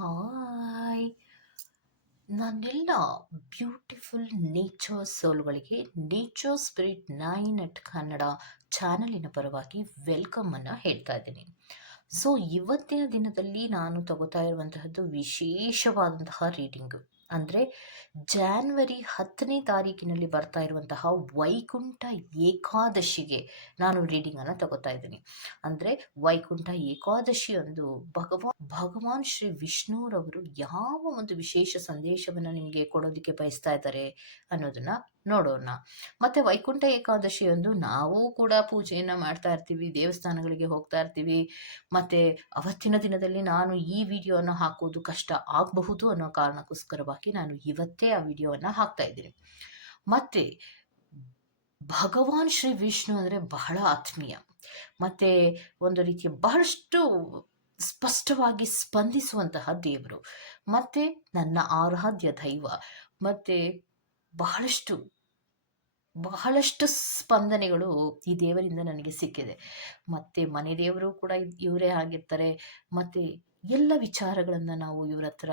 Hi. ನನ್ನೆಲ್ಲ beautiful nature ಸೋಲ್ಗಳಿಗೆ nature spirit nine at Kannada ಚಾನಲಿನ ಪರವಾಗಿ welcome ಅನ್ನು ಹೇಳ್ತಾ ಇದ್ದೀನಿ. ಸೊ, ಇವತ್ತಿನ ದಿನದಲ್ಲಿ ನಾನು ತಗೋತಾ ಇರುವಂತಹದ್ದು ವಿಶೇಷವಾದಂತಹ ರೀಡಿಂಗು. ಅಂದರೆ ಜಾನ್ವರಿ ಹತ್ತನೇ ತಾರೀಕಿನಲ್ಲಿ ಬರ್ತಾ ಇರುವಂತಹ ವೈಕುಂಠ ಏಕಾದಶಿಗೆ ನಾನು ರೀಡಿಂಗನ್ನು ತಗೋತಾ ಇದ್ದೀನಿ. ಅಂದರೆ ವೈಕುಂಠ ಏಕಾದಶಿ ಒಂದು ಭಗವಾನ್ ಭಗವಾನ್ ಶ್ರೀ ವಿಷ್ಣುರವರು ಯಾವ ಒಂದು ವಿಶೇಷ ಸಂದೇಶವನ್ನು ನಿಮಗೆ ಕೊಡೋದಕ್ಕೆ ಬಯಸ್ತಾ ಇದ್ದಾರೆ ಅನ್ನೋದನ್ನ ನೋಡೋಣ. ಮತ್ತೆ ವೈಕುಂಠ ಏಕಾದಶಿ ಅಂದು ನಾವು ಕೂಡ ಪೂಜೆಯನ್ನು ಮಾಡ್ತಾ ಇರ್ತೀವಿ, ದೇವಸ್ಥಾನಗಳಿಗೆ ಹೋಗ್ತಾ ಇರ್ತೀವಿ. ಮತ್ತೆ ಅವತ್ತಿನ ದಿನದಲ್ಲಿ ನಾನು ಈ ವಿಡಿಯೋನ ಹಾಕೋದು ಕಷ್ಟ ಆಗಬಹುದು ಅನ್ನೋ ಕಾರಣಕ್ಕೋಸ್ಕರವಾಗಿ ನಾನು ಇವತ್ತೇ ಆ ವಿಡಿಯೋವನ್ನು ಹಾಕ್ತಾ ಇದ್ದೀನಿ. ಮತ್ತೆ ಭಗವಾನ್ ಶ್ರೀ ವಿಷ್ಣು ಅಂದ್ರೆ ಬಹಳ ಆತ್ಮೀಯ. ಮತ್ತೆ ಒಂದು ರೀತಿಯ ಬಹಳಷ್ಟು ಸ್ಪಷ್ಟವಾಗಿ ಸ್ಪಂದಿಸುವಂತಹ ದೇವರು. ಮತ್ತೆ ನನ್ನ ಆರಾಧ್ಯ ದೈವ. ಮತ್ತೆ ಬಹಳಷ್ಟು ಬಹಳಷ್ಟು ಸ್ಪಂದನೆಗಳು ಈ ದೇವರಿಂದ ನನಗೆ ಸಿಕ್ಕಿದೆ. ಮತ್ತೆ ಮನೆ ದೇವರು ಕೂಡ ಇವರೇ ಆಗಿರ್ತಾರೆ. ಮತ್ತು ಎಲ್ಲ ವಿಚಾರಗಳನ್ನು ನಾವು ಇವ್ರ ಹತ್ರ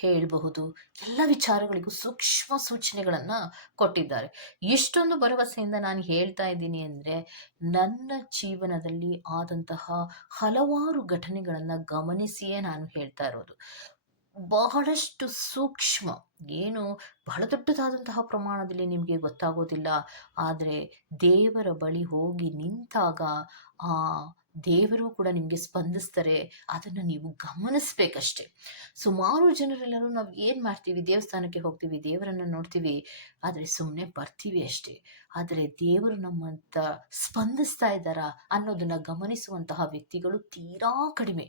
ಹೇಳಬಹುದು. ಎಲ್ಲ ವಿಚಾರಗಳಿಗೂ ಸೂಕ್ಷ್ಮ ಸೂಚನೆಗಳನ್ನು ಕೊಟ್ಟಿದ್ದಾರೆ. ಎಷ್ಟೊಂದು ಭರವಸೆಯಿಂದ ನಾನು ಹೇಳ್ತಾ ಇದ್ದೀನಿ ಅಂದರೆ, ನನ್ನ ಜೀವನದಲ್ಲಿ ಆದಂತಹ ಹಲವಾರು ಘಟನೆಗಳನ್ನು ಗಮನಿಸಿಯೇ ನಾನು ಹೇಳ್ತಾ ಇರೋದು. ಬಹಳಷ್ಟು ಸೂಕ್ಷ್ಮ. ಏನು ಬಹಳ ದೊಡ್ಡದಾದಂತಹ ಪ್ರಮಾಣದಲ್ಲಿ ನಿಮಗೆ ಗೊತ್ತಾಗೋದಿಲ್ಲ. ಆದರೆ ದೇವರ ಬಳಿ ಹೋಗಿ ನಿಂತಾಗ ಆ ದೇವರು ಕೂಡ ನಿಮಗೆ ಸ್ಪಂದಿಸ್ತಾರೆ, ಅದನ್ನು ನೀವು ಗಮನಿಸ್ಬೇಕಷ್ಟೆ. ಸುಮಾರು ಜನರೆಲ್ಲರೂ ನಾವು ಏನು ಮಾಡ್ತೀವಿ? ದೇವಸ್ಥಾನಕ್ಕೆ ಹೋಗ್ತೀವಿ, ದೇವರನ್ನ ನೋಡ್ತೀವಿ, ಆದ್ರೆ ಸುಮ್ಮನೆ ಬರ್ತೀವಿ ಅಷ್ಟೇ. ಆದರೆ ದೇವರು ನಮ್ಮಂತ ಸ್ಪಂದಿಸ್ತಾ ಇದ್ದಾರಾ ಅನ್ನೋದನ್ನ ಗಮನಿಸುವಂತಹ ವ್ಯಕ್ತಿಗಳು ತೀರಾ ಕಡಿಮೆ.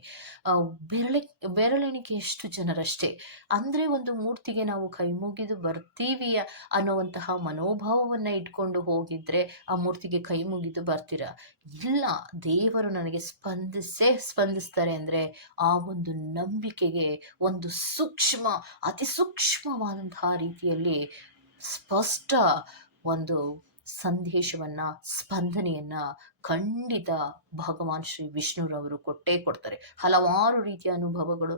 ಬೆರಳೆ ಬೆರಳೆಣಿಕೆಯಷ್ಟು ಜನರಷ್ಟೇ. ಅಂದ್ರೆ ಒಂದು ಮೂರ್ತಿಗೆ ನಾವು ಕೈ ಮುಗಿದು ಬರ್ತೀವಿ ಅನ್ನೋವಂತಹ ಮನೋಭಾವವನ್ನ ಇಟ್ಕೊಂಡು ಹೋಗಿದ್ರೆ ಆ ಮೂರ್ತಿಗೆ ಕೈ ಮುಗಿದು ಬರ್ತೀರಾ? ಇಲ್ಲ, ದೇವರು ನನಗೆ ಸ್ಪಂದಿಸೇ ಸ್ಪಂದಿಸ್ತಾರೆ ಅಂದರೆ ಆ ಒಂದು ನಂಬಿಕೆಗೆ ಒಂದು ಸೂಕ್ಷ್ಮ, ಅತಿ ಸೂಕ್ಷ್ಮವಾದಂತಹ ರೀತಿಯಲ್ಲಿ ಸ್ಪಷ್ಟ ಒಂದು ಸಂದೇಶವನ್ನು, ಸ್ಪಂದನೆಯನ್ನು ಖಂಡಿತ ಭಗವಾನ್ ಶ್ರೀ ವಿಷ್ಣುರವರು ಕೊಟ್ಟೇ ಕೊಡ್ತಾರೆ. ಹಲವಾರು ರೀತಿಯ ಅನುಭವಗಳು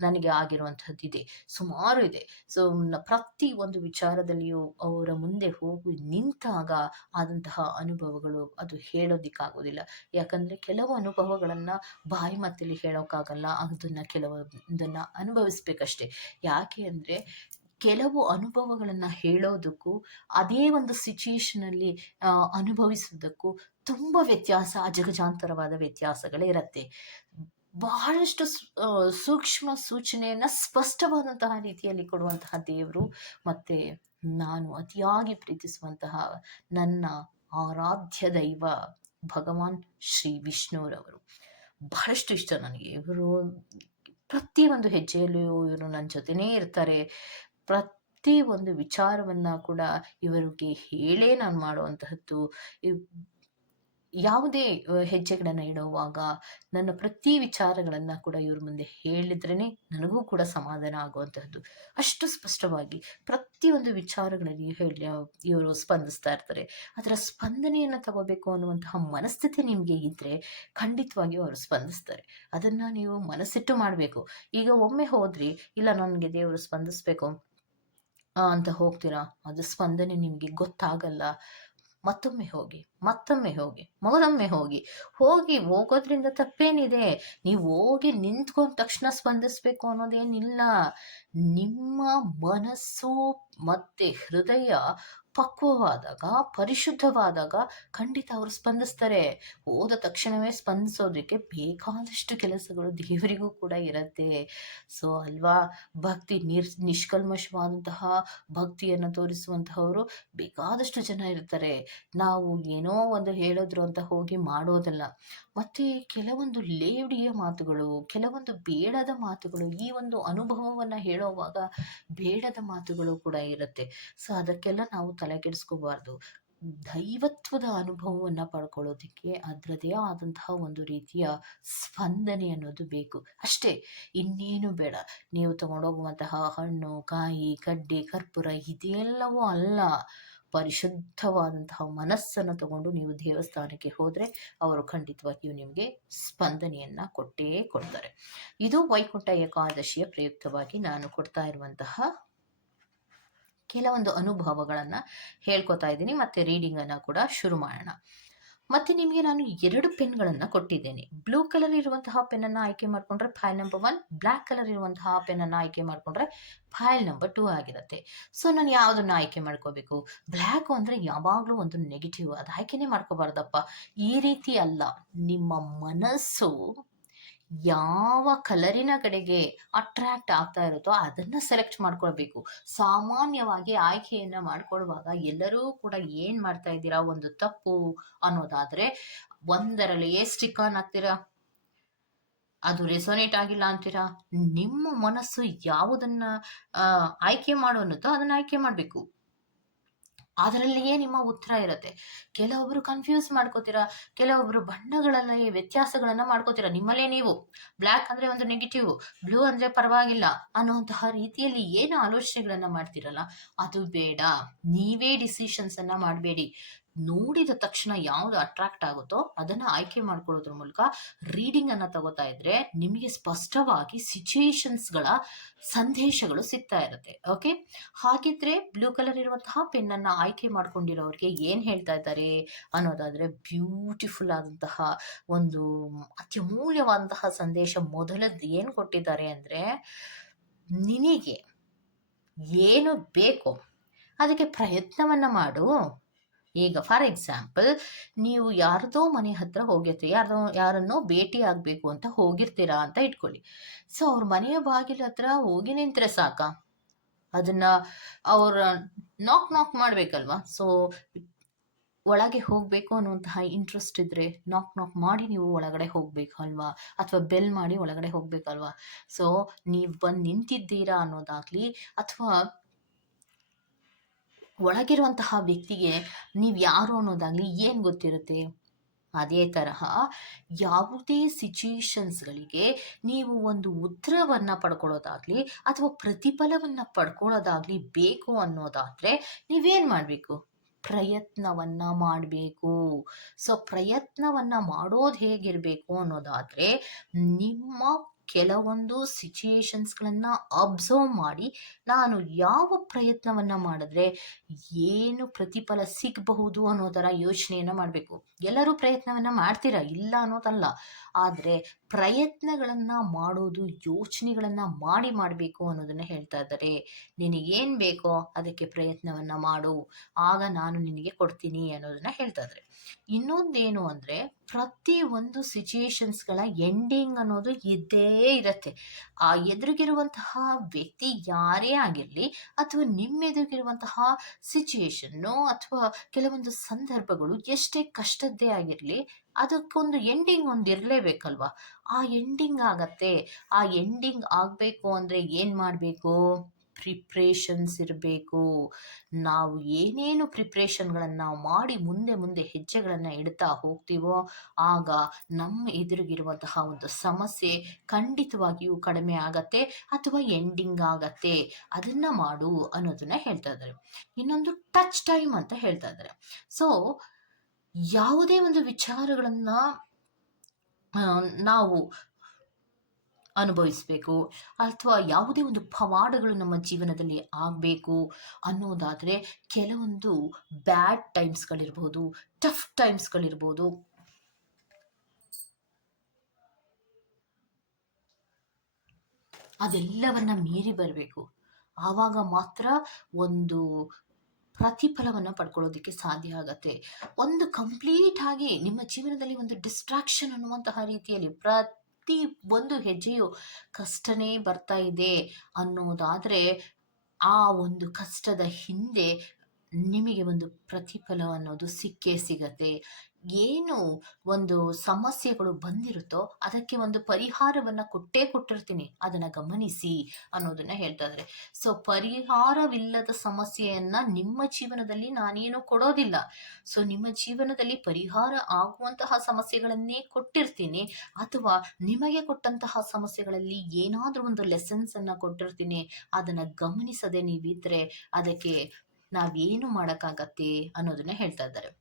ನನಗೆ ಆಗಿರುವಂಥದ್ದಿದೆ. ಸುಮಾರು ಇದೆ. ಸೊ ಪ್ರತಿ ಒಂದು ವಿಚಾರದಲ್ಲಿಯೂ ಅವರ ಮುಂದೆ ಹೋಗಿ ನಿಂತಾಗ ಆದಂತಹ ಅನುಭವಗಳು ಅದು ಹೇಳೋದಿಕ್ಕಾಗೋದಿಲ್ಲ. ಯಾಕಂದರೆ ಕೆಲವು ಅನುಭವಗಳನ್ನು ಬಾಯಿ ಮತ್ತಲ್ಲಿ ಹೇಳೋಕ್ಕಾಗಲ್ಲ, ಅದನ್ನು ಕೆಲವೊಂದನ್ನು ಅನುಭವಿಸ್ಬೇಕಷ್ಟೆ. ಯಾಕೆ ಅಂದರೆ ಕೆಲವು ಅನುಭವಗಳನ್ನು ಹೇಳೋದಕ್ಕೂ, ಅದೇ ಒಂದು ಸಿಚುಯೇಷನಲ್ಲಿ ಅನುಭವಿಸುವುದಕ್ಕೂ ತುಂಬ ವ್ಯತ್ಯಾಸ, ಅಜಗಜಾಂತರವಾದ ವ್ಯತ್ಯಾಸಗಳೇ ಇರುತ್ತೆ ಬಹಳಷ್ಟು ಸೂಕ್ಷ್ಮ ಸೂಚನೆಯನ್ನು ಸ್ಪಷ್ಟವಾದಂತಹ ರೀತಿಯಲ್ಲಿ ಕೊಡುವಂತಹ ದೇವರು ಮತ್ತು ನಾನು ಅತಿಯಾಗಿ ಪ್ರೀತಿಸುವಂತಹ ನನ್ನ ಆರಾಧ್ಯ ದೈವ ಭಗವಾನ್ ಶ್ರೀ ವಿಷ್ಣುರವರು. ಬಹಳಷ್ಟು ಇಷ್ಟ ನನಗೆ. ಇವರು ಪ್ರತಿಯೊಂದು ಹೆಜ್ಜೆಯಲ್ಲೂ ಇವರು ನನ್ನ ಜೊತೆನೇ ಇರ್ತಾರೆ. ಪ್ರತಿ ಒಂದು ವಿಚಾರವನ್ನು ಕೂಡ ಇವರಿಗೆ ಹೇಳೇ ನಾನು ಮಾಡುವಂತಹದ್ದು. ಯಾವುದೇ ಹೆಜ್ಜೆಗಳನ್ನು ಇಡುವಾಗ ನನ್ನ ಪ್ರತಿ ವಿಚಾರಗಳನ್ನು ಕೂಡ ಇವ್ರ ಮುಂದೆ ಹೇಳಿದ್ರೇ ನನಗೂ ಕೂಡ ಸಮಾಧಾನ ಆಗುವಂತಹದ್ದು. ಅಷ್ಟು ಸ್ಪಷ್ಟವಾಗಿ ಪ್ರತಿಯೊಂದು ವಿಚಾರಗಳಲ್ಲಿ ಹೇಳಿ ಇವರು ಸ್ಪಂದಿಸ್ತಾ ಇರ್ತಾರೆ. ಅದರ ಸ್ಪಂದನೆಯನ್ನು ತಗೋಬೇಕು ಅನ್ನುವಂತಹ ಮನಸ್ಥಿತಿ ನಿಮಗೆ ಇದ್ದರೆ ಖಂಡಿತವಾಗಿಯೂ ಅವರು ಸ್ಪಂದಿಸ್ತಾರೆ. ಅದನ್ನು ನೀವು ಮನಸ್ಸಿಟ್ಟು ಮಾಡಬೇಕು. ಈಗ ಒಮ್ಮೆ ಹೋದ್ರಿ, ಇಲ್ಲ ನನಗೆ ದೇವರು ಸ್ಪಂದಿಸ್ಬೇಕು ಅಂತ ಹೋಗ್ತೀರಾ? ಅದು ಸ್ಪಂದನೆ ನಿಮಗೆ ಗೊತ್ತಾಗಲ್ಲ. ಮತ್ತೊಮ್ಮೆ ಹೋಗಿ ಮತ್ತೊಮ್ಮೆ ಹೋಗಿ ಮೊದಲೊಮ್ಮೆ ಹೋಗಿ. ಹೋಗಿ ಹೋಗೋದ್ರಿಂದ ತಪ್ಪೇನಿದೆ? ನೀವು ಹೋಗಿ ನಿಂತ್ಕೊಂಡ ತಕ್ಷಣ ಸ್ಪಂದಿಸ್ಬೇಕು ಅನ್ನೋದೇನಿಲ್ಲ. ನಿಮ್ಮ ಮನಸ್ಸು ಮತ್ತೆ ಹೃದಯ ಪಕ್ವವಾದಾಗ, ಪರಿಶುದ್ಧವಾದಾಗ ಖಂಡಿತ ಅವರು ಸ್ಪಂದಿಸ್ತಾರೆ. ಹೋದ ತಕ್ಷಣವೇ ಸ್ಪಂದಿಸೋದಕ್ಕೆ ಬೇಕಾದಷ್ಟು ಕೆಲಸಗಳು ದೇವರಿಗೂ ಕೂಡ ಇರುತ್ತೆ. ಸೊ, ಅಲ್ವಾ? ಭಕ್ತಿ ನಿರ್, ನಿಷ್ಕಲ್ಮಶವಾದಂತಹ ಭಕ್ತಿಯನ್ನು ತೋರಿಸುವಂತಹವರು ಬೇಕಾದಷ್ಟು ಜನ ಇರ್ತಾರೆ. ನಾವು ಏನೋ ಒಂದು ಹೇಳಿದ್ರು ಅಂತ ಹೋಗಿ ಮಾಡೋದಲ್ಲ. ಮತ್ತೆ ಕೆಲವೊಂದು ಲೇವಡಿಯ ಮಾತುಗಳು, ಕೆಲವೊಂದು ಬೇಡದ ಮಾತುಗಳು, ಈ ಒಂದು ಅನುಭವವನ್ನು ಹೇಳೋವಾಗ ಬೇಡದ ಮಾತುಗಳು ಕೂಡ ಇರುತ್ತೆ. ಸೊ, ಅದಕ್ಕೆಲ್ಲ ನಾವು ತಲೆ ಕೆಡಿಸ್ಕೋಬಾರ್ದು. ದೈವತ್ವದ ಅನುಭವವನ್ನು ಪಡ್ಕೊಳ್ಳೋದಕ್ಕೆ ಅದರದೇ ಆದಂತಹ ಒಂದು ರೀತಿಯ ಸ್ಪಂದನೆ ಅನ್ನೋದು ಬೇಕು. ಅಷ್ಟೇ, ಇನ್ನೇನು ಬೇಡ. ನೀವು ತಗೊಂಡೋಗುವಂತಹ ಹಣ್ಣು, ಕಾಯಿ, ಕಡ್ಡಿ, ಕರ್ಪೂರ ಇದೆಲ್ಲವೂ ಅಲ್ಲ. ಪರಿಶುದ್ಧವಾದಂತಹ ಮನಸ್ಸನ್ನು ತಗೊಂಡು ನೀವು ದೇವಸ್ಥಾನಕ್ಕೆ ಹೋದರೆ ಅವರು ಖಂಡಿತವಾಗಿಯೂ ನಿಮಗೆ ಸ್ಪಂದನೆಯನ್ನು ಕೊಟ್ಟೇ ಕೊಡ್ತಾರೆ. ಇದು ವೈಕುಂಠ ಏಕಾದಶಿಯ ಪ್ರಯುಕ್ತವಾಗಿ ನಾನು ಕೊಡ್ತಾ ಇರುವಂತಹ ಕೆಲವೊಂದು ಅನುಭವಗಳನ್ನು ಹೇಳ್ಕೊತಾ ಇದ್ದೀನಿ. ಮತ್ತು ರೀಡಿಂಗನ್ನು ಕೂಡ ಶುರು ಮಾಡೋಣ. ಮತ್ತೆ ನಿಮಗೆ ನಾನು ಎರಡು ಪೆನ್ಗಳನ್ನು ಕೊಟ್ಟಿದ್ದೇನೆ. ಬ್ಲೂ ಕಲರ್ ಇರುವಂತಹ ಪೆನ್ನನ್ನು ಆಯ್ಕೆ ಮಾಡಿಕೊಂಡ್ರೆ file number one black colour ಇರುವಂತಹ ಪೆನ್ನನ್ನು ಆಯ್ಕೆ ಮಾಡಿಕೊಂಡ್ರೆ ಫೈಲ್ ನಂಬರ್ ಟೂ ಆಗಿರುತ್ತೆ. ಸೊ ನಾನು ಯಾವುದನ್ನು ಆಯ್ಕೆ ಮಾಡ್ಕೋಬೇಕು? ಬ್ಲ್ಯಾಕ್ ಅಂದರೆ ಯಾವಾಗಲೂ ಒಂದು ನೆಗೆಟಿವ್ ಅದು ಆಯ್ಕೆನೇ ಮಾಡ್ಕೋಬಾರ್ದಪ್ಪ. ಈ ರೀತಿ ಅಲ್ಲ. ನಿಮ್ಮ ಮನಸ್ಸು ಯಾವ ಕಲರಿನ ಕಡೆಗೆ ಅಟ್ರಾಕ್ಟ್ ಆಗ್ತಾ ಇರುತ್ತೋ ಅದನ್ನ ಸೆಲೆಕ್ಟ್ ಮಾಡ್ಕೊಳ್ಬೇಕು. ಸಾಮಾನ್ಯವಾಗಿ ಆಯ್ಕೆಯನ್ನ ಮಾಡ್ಕೊಳ್ಳುವಾಗ ಎಲ್ಲರೂ ಕೂಡ ಏನ್ ಮಾಡ್ತಾ ಇದ್ದೀರಾ? ಒಂದು ತಪ್ಪು ಅನ್ನೋದಾದ್ರೆ ಒಂದರಲ್ಲಿ ಸ್ಟಿಕ್ ಆನ್ ಆಗ್ತೀರಾ? ಅದು ರೆಸೋನೇಟ್ ಆಗಿಲ್ಲ ಅಂತೀರಾ? ನಿಮ್ಮ ಮನಸ್ಸು ಯಾವುದನ್ನ ಆಯ್ಕೆ ಮಾಡೋ ಅನ್ನುತ್ತೋ ಅದನ್ನ ಆಯ್ಕೆ ಮಾಡಬೇಕು. ಅದರಲ್ಲಿಯೇ ನಿಮ್ಮ ಉತ್ತರ ಇರುತ್ತೆ. ಕೆಲವೊಬ್ರು ಕನ್ಫ್ಯೂಸ್ ಮಾಡ್ಕೋತೀರಾ? ಕೆಲವೊಬ್ರು ಬಣ್ಣಗಳಲ್ಲಿ ವ್ಯತ್ಯಾಸಗಳನ್ನ ಮಾಡ್ಕೋತೀರಾ? ನಿಮ್ಮಲ್ಲೇ ನೀವು. ಬ್ಲ್ಯಾಕ್ ಅಂದ್ರೆ ಒಂದು ನೆಗೆಟಿವ್ ಬ್ಲೂ ಅಂದ್ರೆ ಪರವಾಗಿಲ್ಲ ಅನ್ನುವಂತಹ ರೀತಿಯಲ್ಲಿ ಏನು ಆಲೋಚನೆಗಳನ್ನ ಮಾಡ್ತೀರಲ್ಲ? ಅದು ಬೇಡ. ನೀವೇ ಡಿಸಿಷನ್ಸ್ ಅನ್ನ ಮಾಡಬೇಡಿ. ನೋಡಿದ ತಕ್ಷಣ ಯಾವ್ದು ಅಟ್ರಾಕ್ಟ್ ಆಗುತ್ತೋ ಅದನ್ನ ಆಯ್ಕೆ ಮಾಡ್ಕೊಳ್ಳೋದ್ರ ಮೂಲಕ ರೀಡಿಂಗ್ ಅನ್ನ ತಗೋತಾ ಇದ್ರೆ ನಿಮಗೆ ಸ್ಪಷ್ಟವಾಗಿ ಸಿಚುಯೇಷನ್ಸ್ಗಳ ಸಂದೇಶಗಳು ಸಿಗ್ತಾ ಇರುತ್ತೆ ಓಕೆ ಹಾಗಿದ್ರೆ ಬ್ಲೂ ಕಲರ್ ಇರುವಂತಹ ಪೆನ್ ಅನ್ನ ಆಯ್ಕೆ ಮಾಡ್ಕೊಂಡಿರೋರಿಗೆ ಏನ್ ಹೇಳ್ತಾ ಇದ್ದಾರೆ ಅನ್ನೋದಾದ್ರೆ ಬ್ಯೂಟಿಫುಲ್ ಆದಂತಹ ಒಂದು ಅತ್ಯಮೂಲ್ಯವಾದಂತಹ ಸಂದೇಶ ಮೊದಲದ್ದು ಏನ್ ಕೊಟ್ಟಿದ್ದಾರೆ ಅಂದ್ರೆ ನಿನಗೆ ಏನು ಬೇಕೋ ಅದಕ್ಕೆ ಪ್ರಯತ್ನವನ್ನ ಮಾಡು. ಈಗ ಫಾರ್ ಎಕ್ಸಾಂಪಲ್ ನೀವು ಯಾರ್ದೋ ಮನೆ ಹತ್ರ ಹೋಗಿರ್ತೀರಿ ಯಾರ್ದೋ ಯಾರನ್ನೋ ಭೇಟಿ ಆಗಬೇಕು ಅಂತ ಹೋಗಿರ್ತೀರಾ ಅಂತ ಇಟ್ಕೊಳ್ಳಿ. ಸೊ ಅವ್ರ ಮನೆಯ ಬಾಗಿಲ ಹತ್ರ ಹೋಗಿ ನಿಂತರೆ ಸಾಕ? ಅದನ್ನ ಅವ್ರ ನಾಕ್ ನಾಕ್ ಮಾಡ್ಬೇಕಲ್ವಾ? ಸೊ ಒಳಗೆ ಹೋಗಬೇಕು ಅನ್ನುವಂತಹ ಇಂಟ್ರೆಸ್ಟ್ ಇದ್ರೆ ನಾಕ್ ನಾಕ್ ಮಾಡಿ ನೀವು ಒಳಗಡೆ ಹೋಗ್ಬೇಕು ಅಲ್ವಾ? ಅಥವಾ ಬೆಲ್ ಮಾಡಿ ಒಳಗಡೆ ಹೋಗ್ಬೇಕಲ್ವಾ? ಸೊ ನೀವು ಬಂದು ನಿಂತಿದ್ದೀರಾ ಅನ್ನೋದಾಗ್ಲಿ ಅಥವಾ ಒಳಗಿರುವಂತಹ ವ್ಯಕ್ತಿಗೆ ನೀವು ಯಾರು ಅನ್ನೋದಾಗ್ಲಿ ಏನು ಗೊತ್ತಿರುತ್ತೆ? ಅದೇ ತರಹ ಯಾವುದೇ ಸಿಚುಯೇಷನ್ಸ್ಗಳಿಗೆ ನೀವು ಒಂದು ಉತ್ತರವನ್ನು ಪಡ್ಕೊಳ್ಳೋದಾಗ್ಲಿ ಅಥವಾ ಪ್ರತಿಫಲವನ್ನು ಪಡ್ಕೊಳ್ಳೋದಾಗ್ಲಿ ಬೇಕು ಅನ್ನೋದಾದ್ರೆ ನೀವೇನು ಮಾಡಬೇಕು? ಪ್ರಯತ್ನವನ್ನ ಮಾಡಬೇಕು. ಸೊ ಪ್ರಯತ್ನವನ್ನ ಮಾಡೋದು ಹೇಗಿರಬೇಕು ಅನ್ನೋದಾದ್ರೆ ನಿಮ್ಮ ಕೆಲವೊಂದು ಸಿಚುಯೇಷನ್ಸ್ಗಳನ್ನ ಅಬ್ಸರ್ವ್ ಮಾಡಿ ನಾನು ಯಾವ ಪ್ರಯತ್ನವನ್ನ ಮಾಡಿದ್ರೆ ಏನು ಪ್ರತಿಫಲ ಸಿಗಬಹುದು ಅನ್ನೋದರ ಯೋಚನೆಯನ್ನ ಮಾಡಬೇಕು. ಎಲ್ಲರೂ ಪ್ರಯತ್ನವನ್ನ ಮಾಡ್ತೀರಾ? ಇಲ್ಲ ಅನ್ನೋದಲ್ಲ. ಆದರೆ ಪ್ರಯತ್ನಗಳನ್ನ ಮಾಡೋದು, ಯೋಚನೆಗಳನ್ನ ಮಾಡಿ ಮಾಡಬೇಕು ಅನ್ನೋದನ್ನ ಹೇಳ್ತಾ ಇದ್ದಾರೆ. ನಿನಗೇನು ಬೇಕೋ ಅದಕ್ಕೆ ಪ್ರಯತ್ನವನ್ನ ಮಾಡು. ಆಗ ನಾನು ನಿನಗೆ ಕೊಡ್ತೀನಿ ಅನ್ನೋದನ್ನ ಹೇಳ್ತಾ ಇದ್ದಾರೆ. ಇನ್ನೊಂದೇನು ಅಂದ್ರೆ ಪ್ರತಿ ಒಂದು ಸಿಚುಯೇಷನ್ಸ್ಗಳ ಎಂಡಿಂಗ್ ಅನ್ನೋದು ಇದ್ದೇ ಇರತ್ತೆ. ಆ ಎದುರಿಗಿರುವಂತಹ ವ್ಯಕ್ತಿ ಯಾರೇ ಆಗಿರಲಿ ಅಥವಾ ನಿಮ್ಮ ಎದುರಿಗಿರುವಂತಹ ಸಿಚುಯೇಷನ್ನು ಅಥವಾ ಕೆಲವೊಂದು ಸಂದರ್ಭಗಳು ಎಷ್ಟೇ ಕಷ್ಟದ್ದೇ ಆಗಿರಲಿ, ಅದಕ್ಕೊಂದು ಎಂಡಿಂಗ್ ಒಂದು ಇರಲೇಬೇಕಲ್ವಾ? ಆ ಎಂಡಿಂಗ್ ಆಗತ್ತೆ. ಆ ಎಂಡಿಂಗ್ ಆಗಬೇಕು ಅಂದರೆ ಏನು ಮಾಡಬೇಕು? ಪ್ರಿಪ್ರೇಷನ್ಸ್ ಇರಬೇಕು. ನಾವು ಏನೇನು ಪ್ರಿಪ್ರೇಷನ್ಗಳನ್ನು ನಾವು ಮಾಡಿ ಮುಂದೆ ಮುಂದೆ ಹೆಜ್ಜೆಗಳನ್ನು ಇಡ್ತಾ ಹೋಗ್ತೀವೋ, ಆಗ ನಮ್ಮ ಎದುರಿಗಿರುವಂತಹ ಒಂದು ಸಮಸ್ಯೆ ಖಂಡಿತವಾಗಿಯೂ ಕಡಿಮೆ ಆಗತ್ತೆ ಅಥವಾ ಎಂಡಿಂಗ್ ಆಗತ್ತೆ. ಅದನ್ನ ಮಾಡು ಅನ್ನೋದನ್ನ ಹೇಳ್ತಾ ಇದ್ದಾರೆ. ಇನ್ನೊಂದು ಟಚ್ ಟೈಮ್ ಅಂತ ಹೇಳ್ತಾ ಇದ್ದಾರೆ. ಸೊ ಯಾವುದೇ ಒಂದು ವಿಚಾರಗಳನ್ನ ನಾವು ಅನುಭವಿಸಬೇಕು ಅಥವಾ ಯಾವುದೇ ಒಂದು ಪವಾಡಗಳು ನಮ್ಮ ಜೀವನದಲ್ಲಿ ಆಗಬೇಕು ಅನ್ನೋದಾದರೆ ಕೆಲವೊಂದು ಬ್ಯಾಡ್ ಟೈಮ್ಸ್ಗಳಿರ್ಬೋದು, ಟಫ್ ಟೈಮ್ಸ್ಗಳಿರ್ಬೋದು. ಅದೆಲ್ಲವನ್ನ ಮೀರಿ ಬರಬೇಕು. ಆವಾಗ ಮಾತ್ರ ಒಂದು ಪ್ರತಿಫಲವನ್ನು ಪಡ್ಕೊಳ್ಳೋದಕ್ಕೆ ಸಾಧ್ಯ ಆಗುತ್ತೆ. ಒಂದು ಕಂಪ್ಲೀಟ್ ಆಗಿ ನಿಮ್ಮ ಜೀವನದಲ್ಲಿ ಒಂದು ಡಿಸ್ಟ್ರಾಕ್ಷನ್ ಅನ್ನುವಂತಹ ರೀತಿಯಲ್ಲಿ ಪ್ರತಿ ಒಂದು ಹೆಜ್ಜೆಯು ಕಷ್ಟನೇ ಬರ್ತಾ ಇದೆ ಅನ್ನೋದಾದ್ರೆ ಆ ಒಂದು ಕಷ್ಟದ ಹಿಂದೆ ನಿಮಗೆ ಒಂದು ಪ್ರತಿಫಲ ಅನ್ನೋದು ಸಿಕ್ಕೇ ಸಿಗತ್ತೆ. ಏನು ಒಂದು ಸಮಸ್ಯೆಗಳು ಬಂದಿರುತ್ತೋ ಅದಕ್ಕೆ ಒಂದು ಪರಿಹಾರವನ್ನ ಕೊಟ್ಟೇ ಕೊಟ್ಟಿರ್ತೀನಿ. ಅದನ್ನ ಗಮನಿಸಿ ಅನ್ನೋದನ್ನ ಹೇಳ್ತಾ ಇದ್ದಾರೆ ಸೊ ಪರಿಹಾರವಿಲ್ಲದ ಸಮಸ್ಯೆಯನ್ನ ನಿಮ್ಮ ಜೀವನದಲ್ಲಿ ನಾನೇನು ಕೊಡೋದಿಲ್ಲ. ಸೊ ನಿಮ್ಮ ಜೀವನದಲ್ಲಿ ಪರಿಹಾರ ಆಗುವಂತಹ ಸಮಸ್ಯೆಗಳನ್ನೇ ಕೊಟ್ಟಿರ್ತೀನಿ. ಅಥವಾ ನಿಮಗೆ ಕೊಟ್ಟಂತಹ ಸಮಸ್ಯೆಗಳಲ್ಲಿ ಏನಾದರೂ ಒಂದು ಲೆಸನ್ಸ್ ಅನ್ನ ಕೊಟ್ಟಿರ್ತೀನಿ. ಅದನ್ನ ಗಮನಿಸದೆ ನೀವಿದ್ರೆ ಅದಕ್ಕೆ ನಾವೇನು ಮಾಡೋಕ್ಕಾಗತ್ತೆ ಅನ್ನೋದನ್ನ ಹೇಳ್ತಾ ಇದ್ದಾರೆ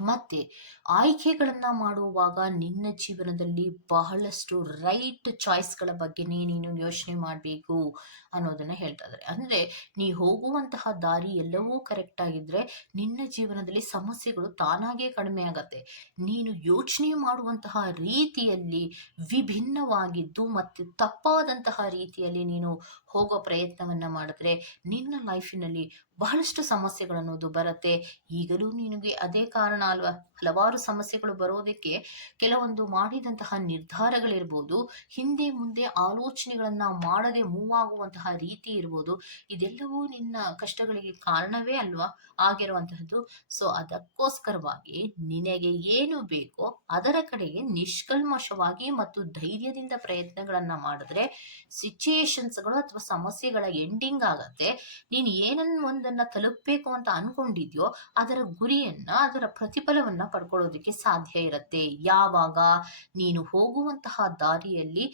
ಮತ್ತೆ ಆಯ್ಕೆಗಳನ್ನ ಮಾಡುವಾಗ ನಿನ್ನ ಜೀವನದಲ್ಲಿ ಬಹಳಷ್ಟು ರೈಟ್ ಚಾಯ್ಸ್ಗಳ ಬಗ್ಗೆನೇ ನೀನು ಯೋಚನೆ ಮಾಡಬೇಕು ಅನ್ನೋದನ್ನ ಹೇಳ್ತಾ ಇದ್ದಾರೆ ಅಂದ್ರೆ ನೀ ಹೋಗುವಂತಹ ದಾರಿ ಎಲ್ಲವೂ ಕರೆಕ್ಟ್ ಆಗಿದ್ರೆ ನಿನ್ನ ಜೀವನದಲ್ಲಿ ಸಮಸ್ಯೆಗಳು ತಾನಾಗೇ ಕಡಿಮೆ ಆಗತ್ತೆ. ನೀನು ಯೋಚನೆ ಮಾಡುವಂತಹ ರೀತಿಯಲ್ಲಿ ವಿಭಿನ್ನವಾಗಿದ್ದು ಮತ್ತೆ ತಪ್ಪಾದಂತಹ ರೀತಿಯಲ್ಲಿ ನೀನು ಹೋಗೋ ಪ್ರಯತ್ನವನ್ನ ಮಾಡಿದ್ರೆ ನಿನ್ನ ಲೈಫಿನಲ್ಲಿ ಬಹಳಷ್ಟು ಸಮಸ್ಯೆಗಳನ್ನೋದು ಬರುತ್ತೆ. ಈಗಲೂ ನಿನಗೆ ಅದೇ ಕಾರಣ ಅಲ್ವಾ ಹಲವಾರು ಸಮಸ್ಯೆಗಳು ಬರೋದಕ್ಕೆ ಕೆಲವೊಂದು ಮಾಡಿದಂತಹ ನಿರ್ಧಾರಗಳಿರ್ಬೋದು, ಹಿಂದೆ ಮುಂದೆ ಆಲೋಚನೆಗಳನ್ನ ಮಾಡದೆ ಮೂವ್ ಆಗುವಂತಹ ರೀತಿ ಇರ್ಬೋದು, ಇದೆಲ್ಲವೂ ನಿನ್ನ ಕಷ್ಟಗಳಿಗೆ ಕಾರಣವೇ ಅಲ್ವಾ ಆಗಿರುವಂತಹದ್ದು. ಸೊ ಅದಕ್ಕೋಸ್ಕರವಾಗಿ ನಿನಗೆ ಏನು ಬೇಕೋ ಅದರ ಕಡೆಗೆ ನಿಷ್ಕಲ್ಮಶವಾಗಿ ಮತ್ತು ಧೈರ್ಯದಿಂದ ಪ್ರಯತ್ನಗಳನ್ನ ಮಾಡಿದ್ರೆ ಸಿಚುಯೇಷನ್ಸ್ಗಳು ಅಥವಾ ಸಮಸ್ಯೆಗಳ ಎಂಡಿಂಗ್ ಆಗತ್ತೆ. ನೀನು ಏನನ್ನ ಒಂದನ್ನ ತಲುಪಬೇಕು ಅಂತ ಅನ್ಕೊಂಡಿದ್ಯೋ ಅದರ ಗುರಿಯನ್ನ, ಅದರ ಪ್ರತಿಫಲವನ್ನ ಪಡ್ಕೊಳ್ಳೋದಕ್ಕೆ ಸಾಧ್ಯ ಇರುತ್ತೆ. ಯಾವಾಗ ನೀನು ಹೋಗುವಂತಹ ದಾರಿಯಲ್ಲಿ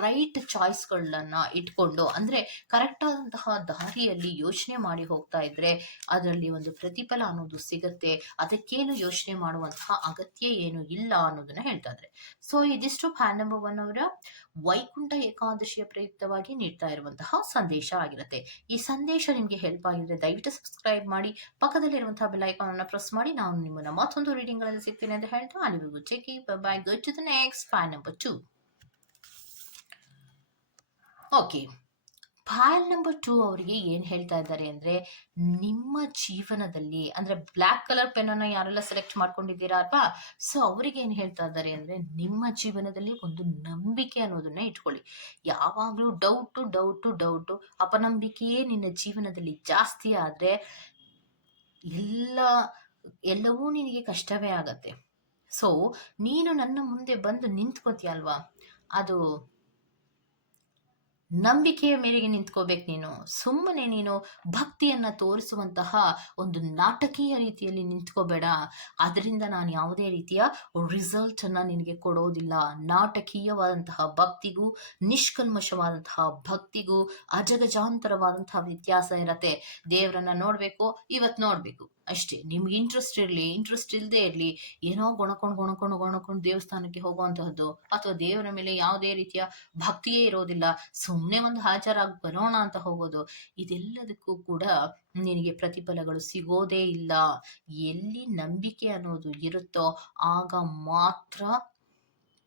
ರೈಟ್ ಚಾಯ್ಸ್ಗಳನ್ನ ಇಟ್ಕೊಂಡು, ಅಂದ್ರೆ ಕರೆಕ್ಟ್ ಆದಂತಹ ದಾರಿಯಲ್ಲಿ ಯೋಚನೆ ಮಾಡಿ ಹೋಗ್ತಾ ಇದ್ರೆ ಅದರಲ್ಲಿ ಒಂದು ಪ್ರತಿಫಲ ಅನ್ನೋದು ಸಿಗುತ್ತೆ. ಅದಕ್ಕೇನು ಯೋಚನೆ ಮಾಡುವಂತಹ ಅಗತ್ಯ ಏನು ಇಲ್ಲ ಅನ್ನೋದನ್ನ ಹೇಳ್ತಾ ಇದ್ರೆ ಸೊ ಇದಿಷ್ಟು ಫ್ಯಾನ್ ನಂಬರ್ ಒನ್ ಅವರ. ವೈಕುಂಠ ಏಕಾದಶಿಯ ಪ್ರಯುಕ್ತವಾಗಿ ನೀಡ್ತಾ ಇರುವಂತಹ ಸಂದೇಶ ಆಗಿರುತ್ತೆ. ಈ ಸಂದೇಶ ನಿಮಗೆ ಹೆಲ್ಪ್ ಆಗಿದ್ರೆ ದಯವಿಟ್ಟು ಸಬ್ಸ್ಕ್ರೈಬ್ ಮಾಡಿ, ಪಕ್ಕದಲ್ಲಿರುವಂತಹ ಐಕಾನ್ ಅನ್ನು ಪ್ರೆಸ್ ಮಾಡಿ, ನಾನು ನಿಮ್ಮನ್ನ ಮತ್ತೊಂದು ರೀಡಿಂಗ್ಗಳಲ್ಲಿ ಸಿಗ್ತೀನಿ ಅಂತ ಹೇಳ್ತಾ ಅಲ್ಲಿವರೆಗೂ check bye go to the next number okay file number two ಅವರಿಗೆ ಏನು ಹೇಳ್ತಾ ಇದ್ದಾರೆ ಅಂದರೆ ನಿಮ್ಮ ಜೀವನದಲ್ಲಿ ಅಂದರೆ ಬ್ಲ್ಯಾಕ್ ಕಲರ್ ಪೆನ್ನನ್ನು ಯಾರೆಲ್ಲ ಸೆಲೆಕ್ಟ್ ಮಾಡ್ಕೊಂಡಿದ್ದೀರಾ ಅಲ್ವಾ? ಸೊ ಅವರಿಗೆ ಏನು ಹೇಳ್ತಾ ಇದ್ದಾರೆ ಅಂದರೆ ನಿಮ್ಮ ಜೀವನದಲ್ಲಿ ಒಂದು ನಂಬಿಕೆ ಅನ್ನೋದನ್ನ ಇಟ್ಕೊಳ್ಳಿ. ಯಾವಾಗಲೂ ಡೌಟು ಡೌಟು ಡೌಟು ಅಪನಂಬಿಕೆಯೇ ನಿನ್ನ ಜೀವನದಲ್ಲಿ ಜಾಸ್ತಿ ಆದರೆ ಎಲ್ಲ, ಎಲ್ಲವೂ ನಿನಗೆ ಕಷ್ಟವೇ ಆಗತ್ತೆ. ಸೊ ನೀನು ನನ್ನ ಮುಂದೆ ಬಂದು ನಿಂತ್ಕೋತೀಯ ಅಲ್ವಾ ಅದು ನಂಬಿಕೆಯ ಮೇರೆಗೆ ನಿಂತ್ಕೋಬೇಕು ನೀನು. ಸುಮ್ಮನೆ ನೀನು ಭಕ್ತಿಯನ್ನ ತೋರಿಸುವಂತಹ ಒಂದು ನಾಟಕೀಯ ರೀತಿಯಲ್ಲಿ ನಿಂತ್ಕೋಬೇಡ. ಅದರಿಂದ ನಾನು ಯಾವುದೇ ರೀತಿಯ ರಿಸಲ್ಟ್ ಅನ್ನ ನಿನಗೆ ಕೊಡೋದಿಲ್ಲ. ನಾಟಕೀಯವಾದಂತಹ ಭಕ್ತಿಗೂ, ನಿಷ್ಕಲ್ಮಶವಾದಂತಹ ಭಕ್ತಿಗೂ, ಅಜಗಜಾಂತರವಾದಂತಹ ವ್ಯತ್ಯಾಸ ಇರತ್ತೆ. ದೇವರನ್ನ ನೋಡ್ಬೇಕು ಇವತ್ತು ನೋಡ್ಬೇಕು. ಅಷ್ಟೇ, ನಿಮ್ಗೆ ಇಂಟ್ರೆಸ್ಟ್ ಇರಲಿ ಇಂಟ್ರೆಸ್ಟ್ ಇಲ್ಲದೆ ಇರಲಿ, ಏನೋ ಗೊಣಕೊಂಡು ಗೊಣಕೊಂಡು ಗೊಣಕೊಂಡು ದೇವಸ್ಥಾನಕ್ಕೆ ಹೋಗುವಂತಹದ್ದು ಅಥವಾ ದೇವರ ಮೇಲೆ ಯಾವುದೇ ರೀತಿಯ ಭಕ್ತಿಯೇ ಇರೋದಿಲ್ಲ ಸುಮ್ಮನೆ ಒಂದು ಹಾಜರಾಗಿ ಬರೋಣ ಅಂತ ಹೋಗೋದು, ಇದೆಲ್ಲದಕ್ಕೂ ಕೂಡ ನಿನಗೆ ಪ್ರತಿಫಲಗಳು ಸಿಗೋದೇ ಇಲ್ಲ. ಎಲ್ಲಿ ನಂಬಿಕೆ ಅನ್ನೋದು ಇರುತ್ತೋ ಆಗ ಮಾತ್ರ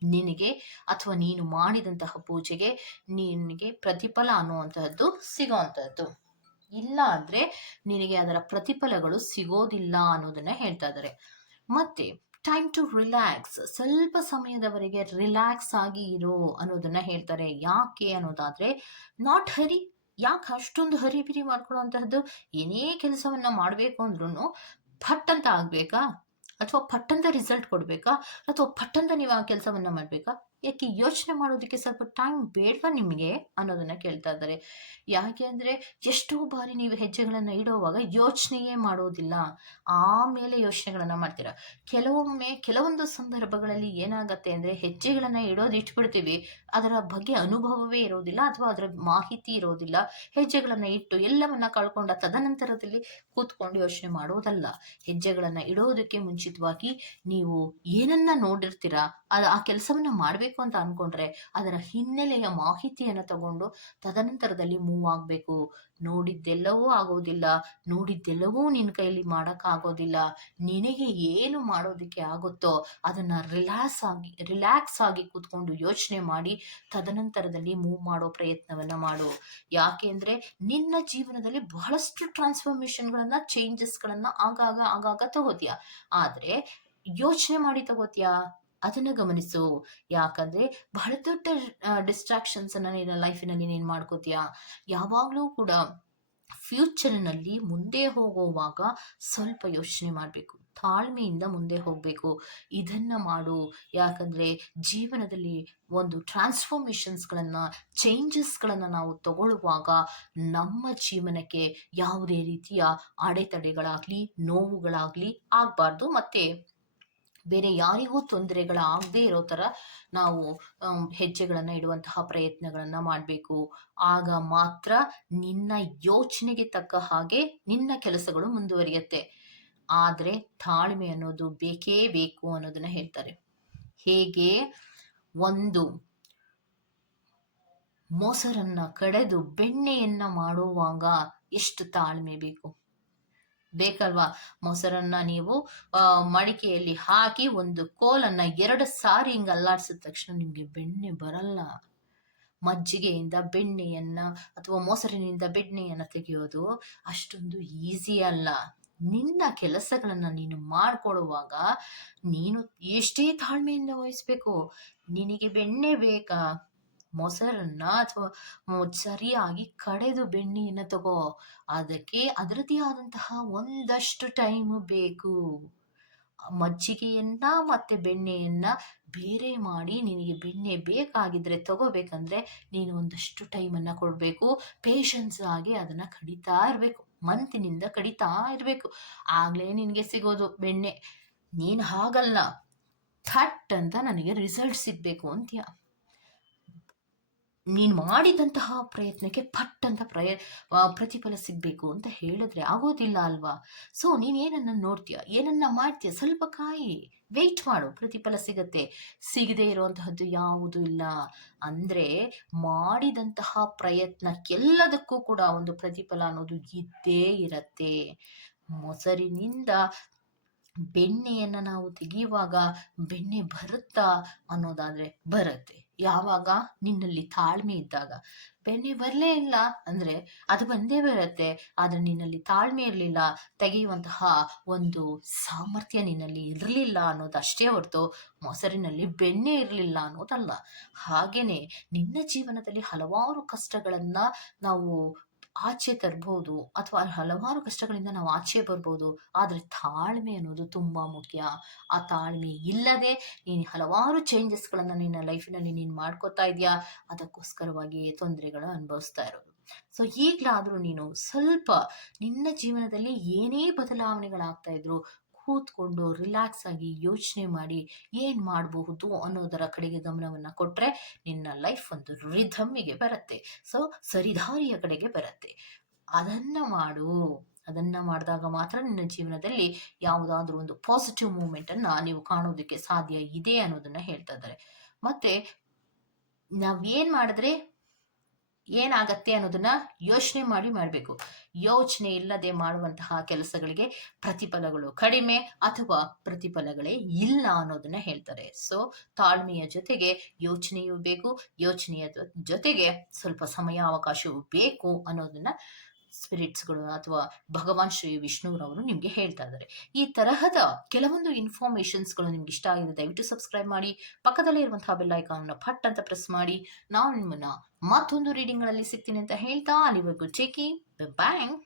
ನಿನಗೆ ಅಥವಾ ನೀನು ಮಾಡಿದಂತಹ ಪೂಜೆಗೆ ನಿನಗೆ ಪ್ರತಿಫಲ ಅನ್ನುವಂತಹದ್ದು ಸಿಗೋವಂತಹದ್ದು. ಇಲ್ಲ ಅಂದ್ರೆ ನಿನಗೆ ಅದರ ಪ್ರತಿಫಲಗಳು ಸಿಗೋದಿಲ್ಲ ಅನ್ನೋದನ್ನ ಹೇಳ್ತಾ ಇದ್ದಾರೆ ಮತ್ತೆ ಟೈಮ್ ಟು ರಿಲ್ಯಾಕ್ಸ್ ಸ್ವಲ್ಪ ಸಮಯದವರೆಗೆ ರಿಲ್ಯಾಕ್ಸ್ ಆಗಿ ಇರೋ ಅನ್ನೋದನ್ನ ಹೇಳ್ತಾರೆ. ಯಾಕೆ ಅನ್ನೋದಾದ್ರೆ ನಾಟ್ ಹರಿ ಯಾಕೆ ಅಷ್ಟೊಂದು ಹರಿಬಿರಿ ಮಾಡ್ಕೊಳ್ಳುವಂತಹದ್ದು? ಏನೇ ಕೆಲಸವನ್ನ ಮಾಡಬೇಕು ಅಂದ್ರೂ ಫಟ್ ಅಂತ ಆಗ್ಬೇಕಾ? ಅಥವಾ ಪಟ್ಟಂತ ರಿಸಲ್ಟ್ ಕೊಡ್ಬೇಕಾ? ಅಥವಾ ಪಟ್ಟಂತ ನೀವು ಆ ಕೆಲಸವನ್ನ ಮಾಡ್ಬೇಕಾ? ಯಾಕೆ ಯೋಚನೆ ಮಾಡೋದಕ್ಕೆ ಸ್ವಲ್ಪ ಟೈಮ್ ಬೇಡವಾ ನಿಮಗೆ? ಅನ್ನೋದನ್ನ ಕೇಳ್ತಾ ಇದ್ದಾರೆ. ಯಾಕೆ ಅಂದ್ರೆ ಎಷ್ಟೋ ಬಾರಿ ನೀವು ಹೆಜ್ಜೆಗಳನ್ನ ಇಡುವಾಗ ಯೋಚನೆಯೇ ಮಾಡೋದಿಲ್ಲ. ಆಮೇಲೆ ಯೋಚನೆಗಳನ್ನು ಮಾಡ್ತೀರಾ. ಕೆಲವೊಮ್ಮೆ, ಕೆಲವೊಂದು ಸಂದರ್ಭಗಳಲ್ಲಿ ಏನಾಗತ್ತೆ ಅಂದ್ರೆ ಹೆಜ್ಜೆಗಳನ್ನ ಇಡೋದು ಇಟ್ಬಿಡ್ತೀವಿ. ಅದರ ಬಗ್ಗೆ ಅನುಭವವೇ ಇರೋದಿಲ್ಲ ಅಥವಾ ಅದರ ಮಾಹಿತಿ ಇರೋದಿಲ್ಲ. ಹೆಜ್ಜೆಗಳನ್ನ ಇಟ್ಟು ಎಲ್ಲವನ್ನ ಕಳ್ಕೊಂಡ ತದನಂತರದಲ್ಲಿ ಕೂತ್ಕೊಂಡು ಯೋಚನೆ ಮಾಡೋದಲ್ಲ. ಹೆಜ್ಜೆಗಳನ್ನ ಇಡೋದಕ್ಕೆ ಮುಂಚಿತವಾಗಿ ನೀವು ಏನನ್ನ ನೋಡಿರ್ತೀರಾ, ಅದು ಆ ಕೆಲಸವನ್ನ ಮಾಡ್ಬೇಕು ಅಂತ ಅನ್ಕೊಂಡ್ರೆ ಅದರ ಹಿನ್ನೆಲೆಯ ಮಾಹಿತಿಯನ್ನು ತಗೊಂಡು ತದನಂತರದಲ್ಲಿ ಮೂವ್ ಆಗಬೇಕು. ನೋಡಿದ್ದೆಲ್ಲವೂ ಆಗೋದಿಲ್ಲ. ನೋಡಿದ್ದೆಲ್ಲವೂ ನಿನ್ನ ಕೈಲಿ ಆಗೋದಿಲ್ಲ. ನಿನಗೆ ಏನು ಮಾಡೋದಕ್ಕೆ ಆಗುತ್ತೋ ಅದನ್ನ ರಿಲ್ಯಾಕ್ಸ್ ಆಗಿ ರಿಲ್ಯಾಕ್ಸ್ ಆಗಿ ಕೂತ್ಕೊಂಡು ಯೋಚನೆ ಮಾಡಿ ತದನಂತರದಲ್ಲಿ ಮೂವ್ ಮಾಡೋ ಪ್ರಯತ್ನವನ್ನ ಮಾಡು. ಯಾಕೆಂದ್ರೆ ನಿನ್ನ ಜೀವನದಲ್ಲಿ ಬಹಳಷ್ಟು ಟ್ರಾನ್ಸ್ಫಾರ್ಮೇಷನ್ಗಳನ್ನು ಚೇಂಜಸ್ಗಳನ್ನು ಆಗಾಗ ಆಗಾಗ ತಗೋತೀಯ. ಆದ್ರೆ ಯೋಚನೆ ಮಾಡಿ ತಗೋತೀಯಾ? ಅದನ್ನ ಗಮನಿಸು. ಯಾಕಂದ್ರೆ ಬಹಳ ದೊಡ್ಡ ಡಿಸ್ಟ್ರಾಕ್ಷನ್ಸ್ ಅನ್ನ ನಿನ್ನ ಲೈಫಿನಲ್ಲಿ ನೀನು ಮಾಡ್ಕೋತೀಯಾ? ಯಾವಾಗಲೂ ಕೂಡ ಫ್ಯೂಚರ್ನಲ್ಲಿ ಮುಂದೆ ಹೋಗುವಾಗ ಸ್ವಲ್ಪ ಯೋಚನೆ ಮಾಡಬೇಕು. ತಾಳ್ಮೆಯಿಂದ ಮುಂದೆ ಹೋಗಬೇಕು. ಇದನ್ನ ಮಾಡು. ಯಾಕಂದ್ರೆ ಜೀವನದಲ್ಲಿ ಒಂದು ಟ್ರಾನ್ಸ್ಫಾರ್ಮೇಷನ್ಸ್ಗಳನ್ನು ಚೇಂಜಸ್ಗಳನ್ನು ನಾವು ತಗೊಳ್ಳುವಾಗ ನಮ್ಮ ಜೀವನಕ್ಕೆ ಯಾವುದೇ ರೀತಿಯ ಅಡೆತಡೆಗಳಾಗಲಿ, ನೋವುಗಳಾಗ್ಲಿ ಆಗಬಾರ್ದು. ಮತ್ತೆ ಬೇರೆ ಯಾರಿಗೂ ತೊಂದರೆಗಳಾಗದೇ ಇರೋ ಥರ ನಾವು ಹೆಜ್ಜೆಗಳನ್ನು ಇಡುವಂತಹ ಪ್ರಯತ್ನಗಳನ್ನು ಮಾಡಬೇಕು. ಆಗ ಮಾತ್ರ ನಿನ್ನ ಯೋಚನೆಗೆ ತಕ್ಕ ಹಾಗೆ ನಿನ್ನ ಕೆಲಸಗಳು ಮುಂದುವರಿಯುತ್ತೆ. ಆದರೆ ತಾಳ್ಮೆ ಅನ್ನೋದು ಬೇಕೇ ಬೇಕು ಅನ್ನೋದನ್ನ ಹೇಳ್ತಾರೆ. ಹೇಗೆ? ಒಂದು, ಮೊಸರನ್ನ ಕಡೆದು ಬೆಣ್ಣೆಯನ್ನ ಮಾಡುವಾಗ ಎಷ್ಟು ತಾಳ್ಮೆ ಬೇಕು? ಬೇಕಲ್ವಾ? ಮೊಸರನ್ನ ನೀವು ಮಡಿಕೆಯಲ್ಲಿ ಹಾಕಿ ಒಂದು ಕೋಲನ್ನ ಎರಡು ಸಾರಿ ಹಿಂಗೆ ಅಲ್ಲಾಡಿಸಿದ ತಕ್ಷಣ ನಿಮಗೆ ಬೆಣ್ಣೆ ಬರಲ್ಲ. ಮಜ್ಜಿಗೆಯಿಂದ ಬೆಣ್ಣೆಯನ್ನ ಅಥವಾ ಮೊಸರಿನಿಂದ ಬೆಣ್ಣೆಯನ್ನ ತೆಗೆಯೋದು ಅಷ್ಟೊಂದು ಈಸಿ ಅಲ್ಲ. ನಿನ್ನ ಕೆಲಸಗಳನ್ನ ನೀನು ಮಾಡ್ಕೊಳ್ಳುವಾಗ ನೀನು ಎಷ್ಟೇ ತಾಳ್ಮೆಯಿಂದ ವಹಿಸ್ಬೇಕು. ನಿನಗೆ ಬೆಣ್ಣೆ ಬೇಕಾ? ಮೊಸರನ್ನ ಅಥವಾ ಸರಿಯಾಗಿ ಕಡೆದು ಬೆಣ್ಣೆಯನ್ನ ತಗೋ. ಅದಕ್ಕೆ ಅದರದೇ ಆದಂತಹ ಒಂದಷ್ಟು ಟೈಮ್ ಬೇಕು. ಮಜ್ಜಿಗೆಯನ್ನ ಮತ್ತೆ ಬೆಣ್ಣೆಯನ್ನ ಬೇರೆ ಮಾಡಿ ನಿನಗೆ ಬೆಣ್ಣೆ ಬೇಕಾಗಿದ್ರೆ ತಗೋಬೇಕಂದ್ರೆ ನೀನು ಒಂದಷ್ಟು ಟೈಮನ್ನು ಕೊಡಬೇಕು. ಪೇಷನ್ಸ್ ಆಗಿ ಅದನ್ನ ಕಡಿತಾ ಇರಬೇಕು. ಮಂತಿನಿಂದ ಕಡಿತಾ ಇರಬೇಕು. ಆಗ್ಲೇ ನಿನಗೆ ಸಿಗೋದು ಬೆಣ್ಣೆ. ನೀನು ಹಾಗಲ್ಲ. ಥಟ್ ಅಂತ ನನಗೆ ರಿಸಲ್ಟ್ ಸಿಗ್ಬೇಕು ಅಂತೀಯ. ನೀನು ಮಾಡಿದಂತಹ ಪ್ರಯತ್ನಕ್ಕೆ ಪಟ್ ಅಂತ ಪ್ರಯ ಪ್ರತಿಫಲ ಸಿಗಬೇಕು ಅಂತ ಹೇಳಿದ್ರೆ ಆಗೋದಿಲ್ಲ ಅಲ್ವಾ? ಸೊ ನೀನು ಏನನ್ನ ನೋಡ್ತೀಯ? ಏನನ್ನ ಮಾಡ್ತೀಯ? ಸ್ವಲ್ಪ ಕಾಯಿ ವೆಯ್ಟ್ ಮಾಡು, ಪ್ರತಿಫಲ ಸಿಗತ್ತೆ. ಸಿಗದೇ ಇರುವಂತಹದ್ದು ಯಾವುದೂ ಇಲ್ಲ. ಅಂದ್ರೆ ಮಾಡಿದಂತಹ ಪ್ರಯತ್ನಕ್ಕೆಲ್ಲದಕ್ಕೂ ಕೂಡ ಒಂದು ಪ್ರತಿಫಲ ಅನ್ನೋದು ಇದ್ದೇ ಇರತ್ತೆ. ಮೊಸರಿನಿಂದ ಬೆಣ್ಣೆಯನ್ನ ನಾವು ತೆಗೆಯುವಾಗ ಬೆಣ್ಣೆ ಬರುತ್ತಾ ಅನ್ನೋದಾದ್ರೆ ಬರುತ್ತೆ. ಯಾವಾಗ? ನಿನ್ನಲ್ಲಿ ತಾಳ್ಮೆ ಇದ್ದಾಗ. ಬೆಣ್ಣೆ ಬರಲೇ ಇಲ್ಲ ಅಂದ್ರೆ ಅದು ಬಂದೇ ಬರುತ್ತೆ, ಆದ್ರೆ ನಿನ್ನಲ್ಲಿ ತಾಳ್ಮೆ ಇರಲಿಲ್ಲ, ತೆಗೆಯುವಂತಹ ಒಂದು ಸಾಮರ್ಥ್ಯ ನಿನ್ನಲ್ಲಿ ಇರಲಿಲ್ಲ ಅನ್ನೋದಷ್ಟೇ ಹೊರತು ಮೊಸರಿನಲ್ಲಿ ಬೆಣ್ಣೆ ಇರಲಿಲ್ಲ ಅನ್ನೋದಲ್ಲ. ಹಾಗೇನೆ ನಿನ್ನ ಜೀವನದಲ್ಲಿ ಹಲವಾರು ಕಷ್ಟಗಳನ್ನ ನಾವು ಆಚೆ ತರ್ಬೋದು ಅಥವಾ ಹಲವಾರು ಕಷ್ಟಗಳಿಂದ ನಾವು ಆಚೆ ಬರ್ಬೋದು, ಆದರೆ ತಾಳ್ಮೆ ಅನ್ನೋದು ತುಂಬ ಮುಖ್ಯ. ಆ ತಾಳ್ಮೆ ಇಲ್ಲದೆ ನೀನು ಹಲವಾರು ಚೇಂಜಸ್ಗಳನ್ನು ನಿನ್ನ ಲೈಫಿನಲ್ಲಿ ನೀನು ಮಾಡ್ಕೋತಾ ಇದೆಯಾ? ಅದಕ್ಕೋಸ್ಕರವಾಗಿ ತೊಂದರೆಗಳು ಅನುಭವಿಸ್ತಾ ಇರೋದು. ಸೊ ಈಗಲಾದರೂ ನೀನು ಸ್ವಲ್ಪ ನಿನ್ನ ಜೀವನದಲ್ಲಿ ಏನೇ ಬದಲಾವಣೆಗಳಾಗ್ತಾ ಇದ್ರು ಕೂತ್ಕೊಂಡು ರಿಲ್ಯಾಕ್ಸ್ ಆಗಿ ಯೋಚನೆ ಮಾಡಿ ಏನು ಮಾಡಬಹುದು ಅನ್ನೋದರ ಕಡೆಗೆ ಗಮನವನ್ನು ಕೊಟ್ಟರೆ ನಿನ್ನ ಲೈಫ್ ಒಂದು ರಿಧಮ್ಮಿಗೆ ಬರುತ್ತೆ. ಸೊ ಸರಿದಾರಿಯ ಕಡೆಗೆ ಬರುತ್ತೆ. ಅದನ್ನ ಮಾಡು. ಅದನ್ನ ಮಾಡಿದಾಗ ಮಾತ್ರ ನಿನ್ನ ಜೀವನದಲ್ಲಿ ಯಾವುದಾದ್ರೂ ಒಂದು ಪಾಸಿಟಿವ್ ಮೂಮೆಂಟ್ ಅನ್ನ ನೀವು ಕಾಣೋದಕ್ಕೆ ಸಾಧ್ಯ ಇದೆ ಅನ್ನೋದನ್ನ ಹೇಳ್ತಾ ಇದ್ದಾರೆ. ಮತ್ತೆ ನಾವೇನ್ ಮಾಡಿದ್ರೆ ಏನಾಗತ್ತೆ ಅನ್ನೋದನ್ನ ಯೋಚನೆ ಮಾಡಿ ಮಾಡಬೇಕು. ಯೋಚನೆ ಇಲ್ಲದೆ ಮಾಡುವಂತಹ ಕೆಲಸಗಳಿಗೆ ಪ್ರತಿಫಲಗಳು ಕಡಿಮೆ ಅಥವಾ ಪ್ರತಿಫಲಗಳೇ ಇಲ್ಲ ಅನ್ನೋದನ್ನ ಹೇಳ್ತಾರೆ. ಸೊ ತಾಳ್ಮೆಯ ಜೊತೆಗೆ ಯೋಚನೆಯೂ ಬೇಕು, ಯೋಚನೆಯ ಜೊತೆಗೆ ಸ್ವಲ್ಪ ಸಮಯಾವಕಾಶವೂ ಬೇಕು ಅನ್ನೋದನ್ನ ಸ್ಪಿರಿಟ್ಸ್ಗಳು ಅಥವಾ ಭಗವಾನ್ ಶ್ರೀ ವಿಷ್ಣುರವರು ನಿಮಗೆ ಹೇಳ್ತಾ ಇದ್ದಾರೆ. ಈ ತರಹದ ಕೆಲವೊಂದು ಇನ್ಫಾರ್ಮೇಷನ್ಸ್ಗಳು ನಿಮ್ಗೆ ಇಷ್ಟ ಆಗಿದೆ, ದಯವಿಟ್ಟು ಸಬ್ಸ್ಕ್ರೈಬ್ ಮಾಡಿ, ಪಕ್ಕದಲ್ಲೇ ಇರುವಂತಹ ಬೆಲ್ ಐಕಾನ್ನ ಫಟ್ ಅಂತ ಪ್ರೆಸ್ ಮಾಡಿ, ನಾನು ನಿಮ್ಮನ್ನ ಮತ್ತೊಂದು ರೀಡಿಂಗ್ಗಳಲ್ಲಿ ಸಿಗ್ತೀನಿ ಅಂತ ಹೇಳ್ತಾ, ಅಲ್ಲಿವರೆಗೂ ಚೇಕಿ ಬ್ಯಾಂಗ್